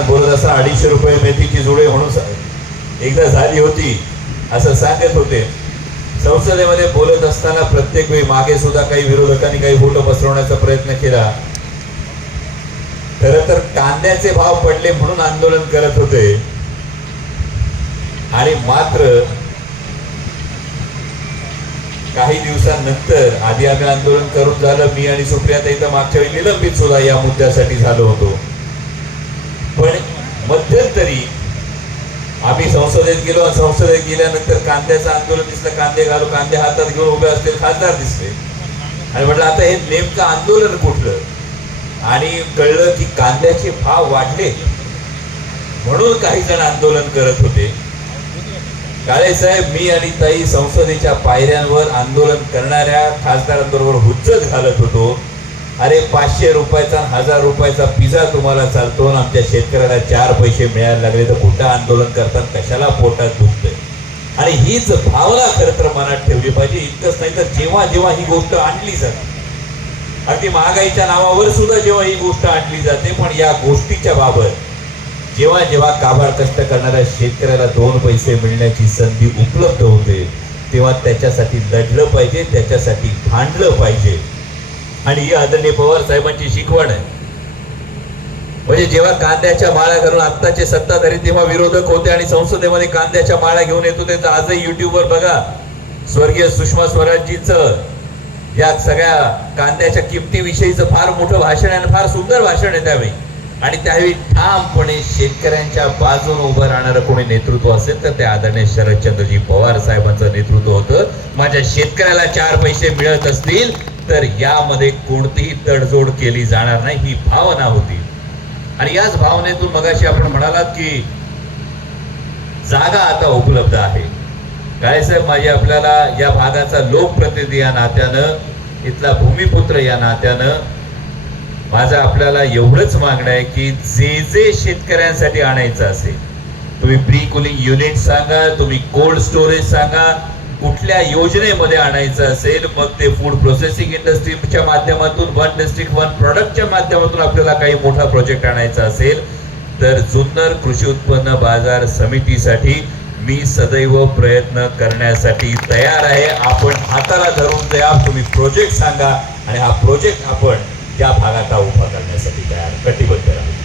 बोलत असा अडीचशे रुपये मेथीची जुळे म्हणून एकदा झाली होती असं सांगत होते. संसदेमध्ये बोलत असताना प्रत्येक वेळी मागे सुद्धा काही विरोधकांनी काही फोटो पसरवण्याचा प्रयत्न केला. खर तर कांद्याचे भाव पडले म्हणून आंदोलन करत होते. आणि मात्र काही दिवसांनंतर आधी आम्ही आंदोलन करून झालं मी आणि सुप्रियाता इथं मागच्या वेळी निलंबित सुद्धा या मुद्द्यासाठी झालो होतो. पण मध्यंतरी आम्ही संसदेत गेलो आणि संसदेत गेल्यानंतर कांद्याचं आंदोलन दिसलं कांदे घालू कांदे हातात घेऊन उभे असतील खासदार दिसले. आणि म्हटलं आता हे नेमकं आंदोलन कुठलं? आणि कळलं की कांद्याचे भाव वाढले. म्हणून काही जण आंदोलन करत होते. काळे साहेब मी आणि ताई संसदेच्या पायऱ्यांवर आंदोलन करणाऱ्या खासदारांबरोबर हुज्जत घालत होतो. अरे पाचशे रुपयाचा हजार रुपयाचा पिझ्झा तुम्हाला चालतो आणि आमच्या शेतकऱ्याला चार पैसे मिळायला लागले तर कुठं आंदोलन करतात कशाला पोटात दुखतंय? आणि हीच भावना खरं तर मनात ठेवली पाहिजे. इतकंच नाही तर जेव्हा जेव्हा ही गोष्ट आणली जाते अगदी महागाईच्या नावावर सुद्धा जेव्हा ही गोष्ट आणली जाते पण या गोष्टीच्या बाबत जेव्हा जेव्हा काबाड कष्ट करणाऱ्या शेतकऱ्याला दोन पैसे मिळण्याची संधी उपलब्ध होते तेव्हा त्याच्यासाठी लढलं पाहिजे त्याच्यासाठी भांडलं पाहिजे. आणि ही आदरणीय पवार साहेबांची शिकवण आहे. म्हणजे जेव्हा कांद्याच्या माळा घालून आत्ताचे सत्ताधारी तेव्हा विरोधक होते आणि संसदेमध्ये कांद्याच्या माळा घेऊन येत होते तर आजही युट्यूबवर बघा स्वर्गीय सुषमा स्वराजजीचं या सगळ्या कांद्याच्या किमतीविषयीचं फार मोठं भाषण आहे आणि फार सुंदर भाषण आहे त्यावेळी. आणि त्यावेळी ठामपणे शेतकऱ्यांच्या बाजून उभं राहणारं कोणी नेतृत्व असेल तर ते आदरणीय शरदचंद्रजी पवार साहेबांचं नेतृत्व होतं. माझ्या शेतकऱ्याला चार पैसे मिळत असतील तर यामध्ये कोणतीही तडजोड केली जाणार नाही ही भावना होती. आणि याच भावनेतून मगाशी आपण म्हणालात की जागा आता उपलब्ध आहे. काय साहेब माझी आपल्याला या भागाचा लोकप्रतिनिधी या नात्यानं इथला भूमिपुत्र या नात्यानं माझं आपल्याला एवढंच मागणं आहे की जे जे शेतकऱ्यांसाठी आणायचं असेल तुम्ही प्री कुलिंग युनिट सांगा तुम्ही कोल्ड स्टोरेज सांगा कुठल्या योजनेमध्ये आणायचं असेल मग ते फूड प्रोसेसिंग इंडस्ट्रीच्या माध्यमातून वन डिस्ट्रिक्ट वन प्रॉडक्टच्या माध्यमातून आपल्याला काही मोठा प्रोजेक्ट आणायचा असेल तर जुन्नर कृषी उत्पन्न बाजार समितीसाठी मी सदैव प्रयत्न करण्यासाठी तयार आहे. आपण हाताला धरून द्या तुम्ही प्रोजेक्ट सांगा आणि हा प्रोजेक्ट आपण त्या भागात उभा करण्यासाठी तयार कटिबद्ध राहू.